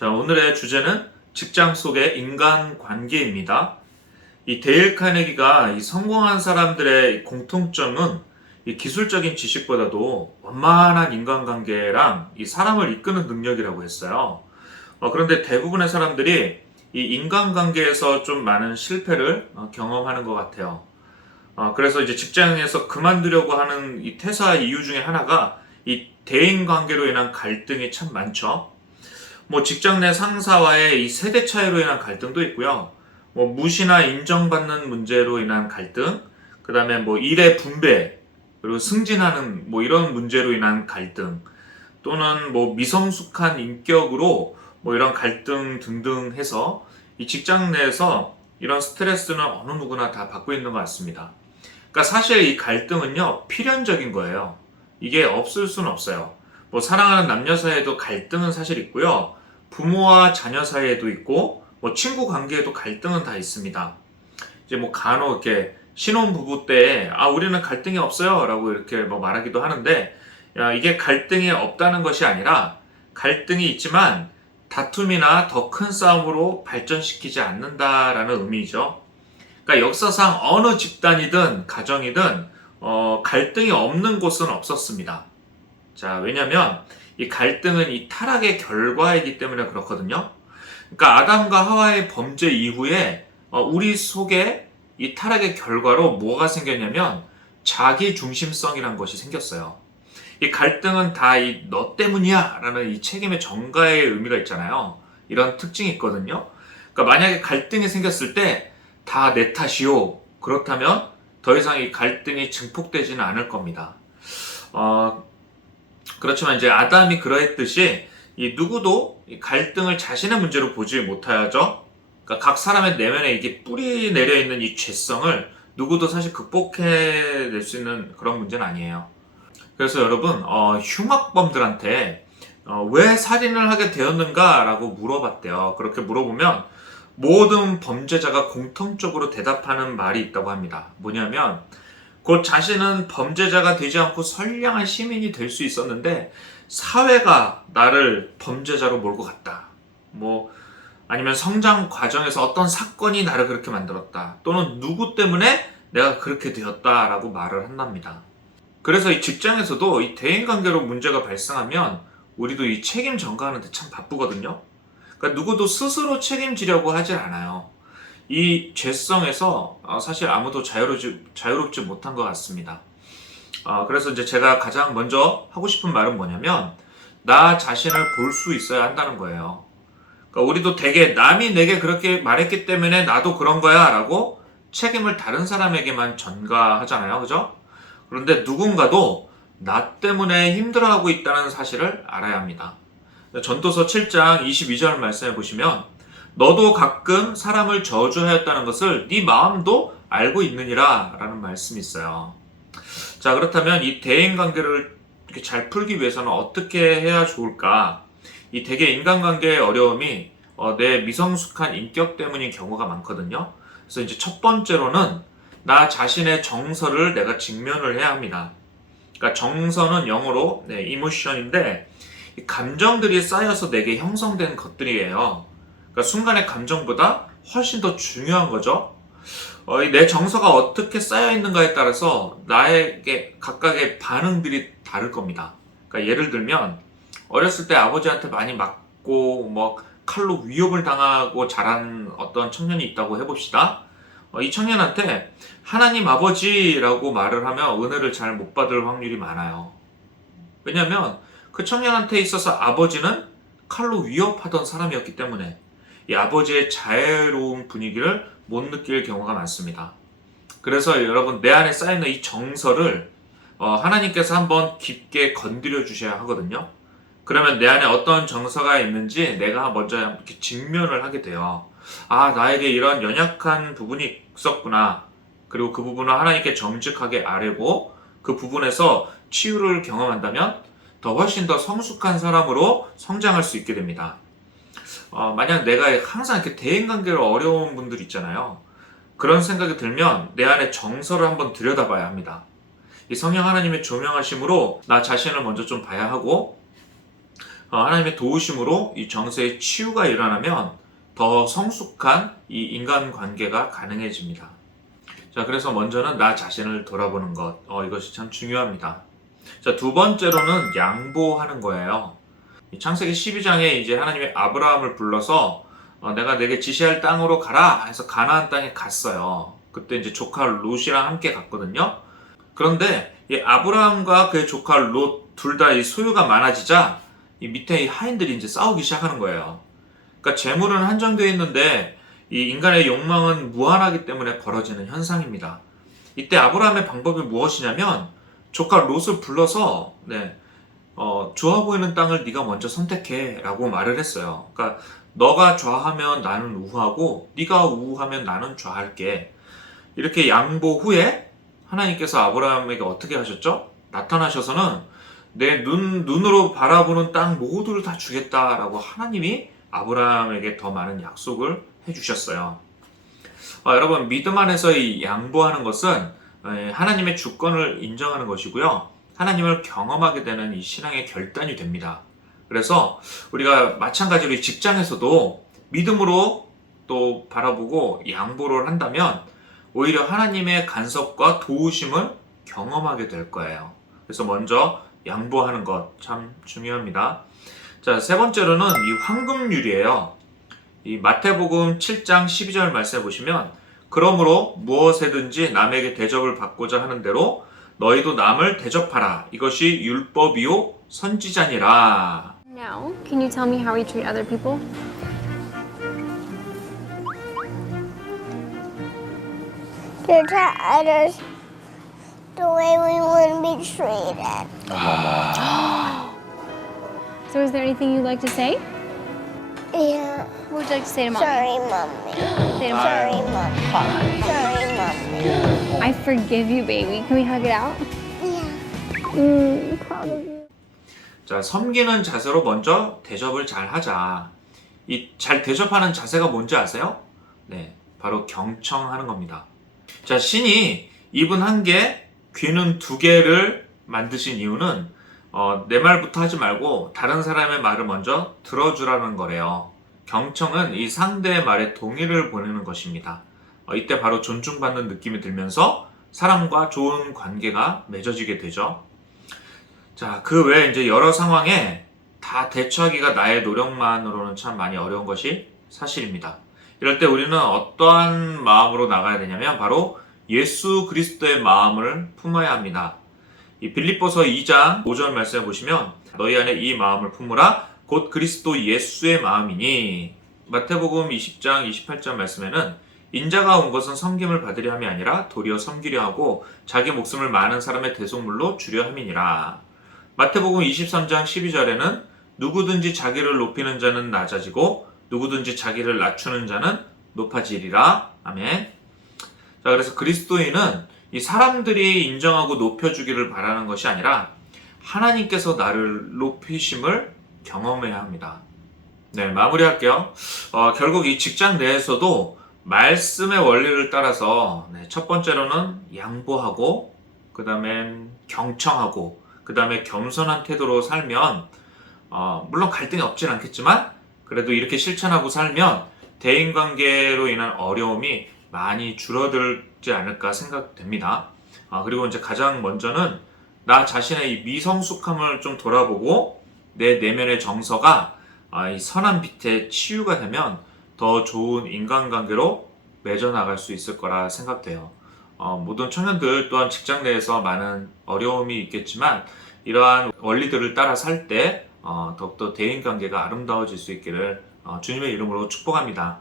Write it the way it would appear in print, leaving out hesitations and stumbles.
자, 오늘의 주제는 직장 속의 인간관계입니다. 이 데일 카네기가 이 성공한 사람들의 공통점은 이 기술적인 지식보다도 원만한 인간관계랑 이 사람을 이끄는 능력이라고 했어요. 그런데 대부분의 사람들이 이 인간관계에서 좀 많은 실패를 경험하는 것 같아요. 그래서 이제 직장에서 그만두려고 하는 이 퇴사 이유 중에 하나가 이 대인 관계로 인한 갈등이 참 많죠. 뭐 직장 내 상사와의 이 세대 차이로 인한 갈등도 있고요. 뭐 무시나 인정받는 문제로 인한 갈등, 그다음에 뭐 일의 분배, 그리고 승진하는 뭐 이런 문제로 인한 갈등, 또는 뭐 미성숙한 인격으로 뭐 이런 갈등 등등 해서 이 직장 내에서 이런 스트레스는 어느 누구나 다 받고 있는 것 같습니다. 그러니까 사실 이 갈등은요, 필연적인 거예요. 이게 없을 수는 없어요. 뭐 사랑하는 남녀 사이에도 갈등은 사실 있고요. 부모와 자녀 사이에도 있고, 뭐 친구 관계에도 갈등은 다 있습니다. 이제 뭐 간혹 이렇게 신혼 부부 때, 우리는 갈등이 없어요. 라고 이렇게 뭐 말하기도 하는데, 이게 갈등이 없다는 것이 아니라, 갈등이 있지만, 다툼이나 더 큰 싸움으로 발전시키지 않는다라는 의미죠. 그러니까 역사상 어느 집단이든 가정이든 갈등이 없는 곳은 없었습니다. 자, 왜냐면 이 갈등은 이 타락의 결과이기 때문에 그렇거든요. 그러니까 아담과 하와의 범죄 이후에 우리 속에 이 타락의 결과로 뭐가 생겼냐면 자기 중심성이란 것이 생겼어요. 이 갈등은 다 이 너 때문이야 라는 이 책임의 전가의 의미가 있잖아요. 이런 특징이 있거든요. 그러니까 만약에 갈등이 생겼을 때 다 내 탓이요. 그렇다면 더 이상 이 갈등이 증폭되지는 않을 겁니다. 그렇지만 이제 아담이 그러했듯이 이 누구도 이 갈등을 자신의 문제로 보지 못하죠. 그러니까 각 사람의 내면에 이게 뿌리 내려 있는 이 죄성을 누구도 사실 극복해낼 수 있는 그런 문제는 아니에요. 그래서 여러분 흉악범들한테 왜 살인을 하게 되었는가라고 물어봤대요. 그렇게 물어보면 모든 범죄자가 공통적으로 대답하는 말이 있다고 합니다. 뭐냐면 곧 자신은 범죄자가 되지 않고 선량한 시민이 될 수 있었는데 사회가 나를 범죄자로 몰고 갔다. 뭐 아니면 성장 과정에서 어떤 사건이 나를 그렇게 만들었다. 또는 누구 때문에 내가 그렇게 되었다라고 말을 한답니다. 그래서 이 직장에서도 이 대인관계로 문제가 발생하면 우리도 이 책임 전가하는데 참 바쁘거든요. 그러니까 누구도 스스로 책임지려고 하질 않아요. 이 죄성에서 사실 아무도 자유롭지 못한 것 같습니다. 그래서 이제 제가 가장 먼저 하고 싶은 말은 뭐냐면 나 자신을 볼 수 있어야 한다는 거예요. 그러니까 우리도 되게 남이 내게 그렇게 말했기 때문에 나도 그런 거야 라고 책임을 다른 사람에게만 전가하잖아요. 그죠? 그런데 누군가도 나 때문에 힘들어하고 있다는 사실을 알아야 합니다. 전도서 7장 22절 말씀해 보시면 너도 가끔 사람을 저주하였다는 것을 네 마음도 알고 있느니라 라는 말씀이 있어요. 자, 그렇다면 이 대인관계를 이렇게 잘 풀기 위해서는 어떻게 해야 좋을까? 이 대개 인간관계의 어려움이 내 미성숙한 인격 때문인 경우가 많거든요. 그래서 이제 첫 번째로는 나 자신의 정서를 내가 직면을 해야 합니다. 그러니까 정서는 영어로 이모션인데 감정들이 쌓여서 내게 형성된 것들이에요. 그러니까 순간의 감정보다 훨씬 더 중요한 거죠. 내 정서가 어떻게 쌓여 있는가에 따라서 나에게 각각의 반응들이 다를 겁니다. 그러니까 예를 들면 어렸을 때 아버지한테 많이 맞고 뭐 칼로 위협을 당하고 자란 어떤 청년이 있다고 해봅시다. 이 청년한테 하나님 아버지라고 말을 하면 은혜를 잘 못 받을 확률이 많아요. 왜냐하면 그 청년한테 있어서 아버지는 칼로 위협하던 사람이었기 때문에 이 아버지의 자애로운 분위기를 못 느낄 경우가 많습니다. 그래서 여러분 내 안에 쌓이는 이 정서를 하나님께서 한번 깊게 건드려 주셔야 하거든요. 그러면 내 안에 어떤 정서가 있는지 내가 먼저 이렇게 직면을 하게 돼요. 나에게 이런 연약한 부분이 있었구나. 그리고 그 부분을 하나님께 정직하게 아뢰고 그 부분에서 치유를 경험한다면 더 훨씬 더 성숙한 사람으로 성장할 수 있게 됩니다. 만약 내가 항상 이렇게 대인관계로 어려운 분들 있잖아요. 그런 생각이 들면 내 안에 정서를 한번 들여다봐야 합니다. 이 성령 하나님의 조명하심으로 나 자신을 먼저 좀 봐야 하고 하나님의 도우심으로 이 정서의 치유가 일어나면 더 성숙한 이 인간관계가 가능해집니다. 자, 그래서 먼저는 나 자신을 돌아보는 것, 이것이 참 중요합니다. 자, 두 번째로는 양보하는 거예요. 창세기 12장에 이제 하나님이 아브라함을 불러서 내가 내게 지시할 땅으로 가라 해서 가나안 땅에 갔어요. 그때 이제 조카 롯이랑 함께 갔거든요. 그런데 이 아브라함과 그의 조카 롯 둘 다 이 소유가 많아지자 이 밑에 이 하인들이 이제 싸우기 시작하는 거예요. 그러니까 재물은 한정되어 있는데 이 인간의 욕망은 무한하기 때문에 벌어지는 현상입니다. 이때 아브라함의 방법이 무엇이냐면 조카 롯을 불러서 좋아 보이는 땅을 네가 먼저 선택해 라고 말을 했어요. 그러니까 너가 좌하면 나는 우하고 네가 우하면 나는 좌할게. 이렇게 양보 후에 하나님께서 아브라함에게 어떻게 하셨죠? 나타나셔서는 내 눈으로 바라보는 땅 모두를 다 주겠다라고 하나님이 아브라함에게 더 많은 약속을 해주셨어요. 여러분, 믿음 안에서 이 양보하는 것은 하나님의 주권을 인정하는 것이고요. 하나님을 경험하게 되는 이 신앙의 결단이 됩니다. 그래서 우리가 마찬가지로 이 직장에서도 믿음으로 또 바라보고 양보를 한다면 오히려 하나님의 간섭과 도우심을 경험하게 될 거예요. 그래서 먼저 양보하는 것 참 중요합니다. 자, 세 번째로는 이 황금률이에요. 이 마태복음 7장 12절 말씀해 보시면 그러므로 무엇에든지 남에게 대접을 받고자 하는 대로 너희도 남을 대접하라. 이것이 율법이요 선지자니라. Now, can you tell me how we treat other people? To tell others the way we want to be treated. So is there anything you'd like to say? Yeah. What would you like to say to mommy? Sorry, mommy. Say to mommy. Sorry, mommy. Sorry, mommy. I forgive you, baby. Can we hug it out? Yeah. Proud of you. 자, 섬기는 자세로 먼저 대접을 잘 하자. 이 잘 대접하는 자세가 뭔지 아세요? 네, 바로 경청하는 겁니다. 자, 신이 입은 한 개, 귀는 두 개를 만드신 이유는 내 말부터 하지 말고 다른 사람의 말을 먼저 들어주라는 거래요. 경청은 이 상대의 말에 동의를 보내는 것입니다. 이때 바로 존중받는 느낌이 들면서 사람과 좋은 관계가 맺어지게 되죠. 자, 그 외에 이제 여러 상황에 다 대처하기가 나의 노력만으로는 참 많이 어려운 것이 사실입니다. 이럴 때 우리는 어떠한 마음으로 나가야 되냐면 바로 예수 그리스도의 마음을 품어야 합니다. 이 빌립보서 2장 5절 말씀해 보시면 너희 안에 이 마음을 품으라 곧 그리스도 예수의 마음이니. 마태복음 20장 28절 말씀에는 인자가 온 것은 섬김을 받으려 함이 아니라 도리어 섬기려 하고 자기 목숨을 많은 사람의 대속물로 주려 함이니라. 마태복음 23장 12절에는 누구든지 자기를 높이는 자는 낮아지고 누구든지 자기를 낮추는 자는 높아지리라. 아멘. 자, 그래서 그리스도인은 이 사람들이 인정하고 높여주기를 바라는 것이 아니라 하나님께서 나를 높이심을 경험해야 합니다. 네, 마무리할게요. 결국 이 직장 내에서도 말씀의 원리를 따라서 첫 번째로는 양보하고 그 다음엔 경청하고 그 다음에 겸손한 태도로 살면 물론 갈등이 없진 않겠지만 그래도 이렇게 실천하고 살면 대인관계로 인한 어려움이 많이 줄어들지 않을까 생각됩니다. 그리고 이제 가장 먼저는 나 자신의 이 미성숙함을 좀 돌아보고 내 내면의 정서가 이 선한 빛의 치유가 되면 더 좋은 인간관계로 맺어나갈 수 있을 거라 생각돼요. 모든 청년들 또한 직장 내에서 많은 어려움이 있겠지만 이러한 원리들을 따라 살 때 더욱더 대인관계가 아름다워질 수 있기를 주님의 이름으로 축복합니다.